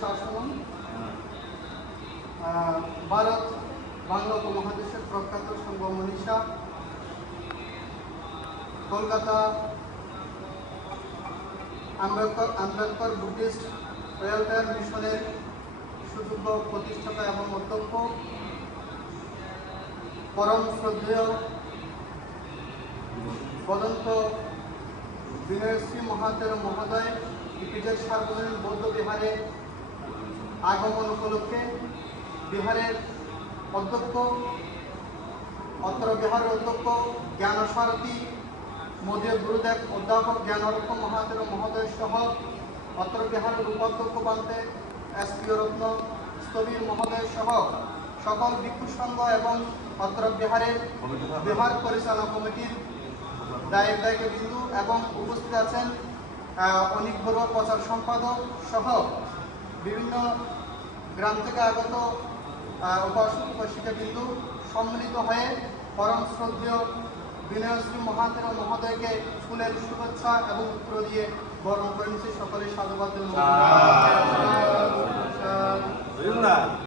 শাসন ভারত বাংলা উপমহাদেশের প্রখ্যাত সংঘ মনীষা কলকাতা আম্বেদকর বুদ্ধিস্ট ওয়েলফেয়ার মিশনের সুযোগ্য প্রতিষ্ঠাতা এবং অধ্যক্ষ পরম শ্রদ্ধেয় বদন্ত বিনয়শ্রী মহাতের মহোদয় ইপিজেড সার্বজনীন বৌদ্ধ বিহারে আগমন উপলক্ষে বিহারের অধ্যক্ষ অত্র বিহারের অধ্যক্ষ জ্ঞানসারথী মোদীয় গুরুদেব অধ্যাপক জ্ঞানরত্ন মহাতের মহোদয় সহ অত্র বিহারের উপাধ্যক্ষ বান্তে এসপিও রত্ন স্থবির মহোদয় সহ সকল ভিক্ষু সংঘ এবং অত্র বিহারের বিহার পরিচালনা কমিটির দায়িত্ব বিন্দু এবং উপস্থিত আছেন অনেক বড় প্রচার সম্পাদক সহ বিভিন্ন গ্রাম থেকে আগত উপাসক উপাসিকা বিন্দু সম্মিলিত হয়ে পরম শ্রদ্ধেয় বিনয়শ্রী মহাতের মহোদয়কে ফুলের শুভেচ্ছা এবং উত্তর দিয়ে বরণ করে নিচ্ছে সকলের সাধুবাদ।